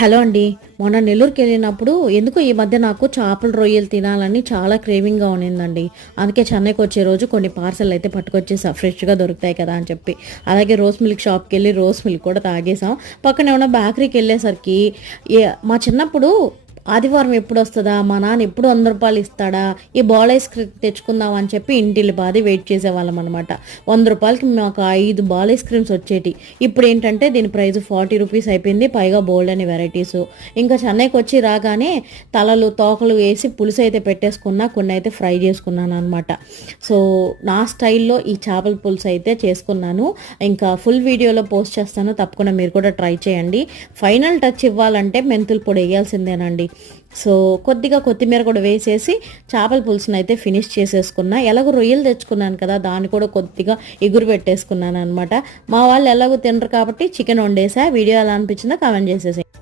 Hello అండి. మొన్న నెల్లూరుకెళ్ళినప్పుడు ఎందుకో ఈ మధ్య నాకు చేపల రొయ్యలు తినాలని చాలా క్రేవింగ్‌గా ఉన్నిందండి. అందుకే చెన్నైకొచ్చే రోజు కొన్ని పార్సెల్ అయితే పట్టుకొచ్చేసా. ఫ్రెష్‌గా దొరుకుతాయి కదా అని చెప్పి. అలాగే రోస్ మిల్క్ షాప్‌కెళ్ళి రోస్ మిల్క్ కూడా తాగేసాం. పక్కనే ఉన్న బేకరీకెళ్ళేసరికి మా చిన్నప్పుడు ఆదివారం ఎప్పుడొస్తదా? మా నాన్న ఎప్పుడు రూ. 100 ఇస్తాడా? ఈ బాల్ ఐస్ క్రీమ్ తెచ్చుకుందాం అని చెప్పి ఇంటిల్లిపాది వెయిట్ చేసేవాళ్ళమనమాట. రూ. 100కి మాకు 5 బాల్ ఐస్ క్రీమ్స్ వచ్చేటియి. ఇప్పుడేంటంటే దీని ప్రైస్ రూ. 40 అయిపోయింది. పైగా బోలెడన్ని వెరైటీసు. ఇంకా చెన్నైకొచ్చి రాగానే తలలు, తోకలు వేసి పులుసైతే పెట్టేసుకున్నా. కొన్నైతే ఫ్రై చేసుకున్నాననమాట. సో, నా స్టైల్‌లో ఈ చేపల పులుసైతే చేసుకున్నాను. ఇంకా ఫుల్ వీడియోలో పోస్ట్ చేస్తాను. తప్పకుండా మీరు కూడా ట్రై చేయండి. ఫైనల్ టచ్ ఇవ్వాలంటే మెంతుల పొడి ఎయ్యాల్సిందేనండి. సో, కొద్దిగా కొత్తిమీర కూడా వేసేసి చేపల పులుసునైతే ఫినిష్ చేసేసుకున్నా. ఎలాగో రొయ్యలు తెచ్చుకున్నాను కదా! దాన్ని కూడా కొద్దిగా ఎగురు పెట్టేసుకున్నాననమాట. మా వాళ్ళు ఎలాగో తినరు కాబట్టి చికెన్ వండేసా. వీడియో ఎలా అనిపించిందో కామెంట్ చేసేసేయండి.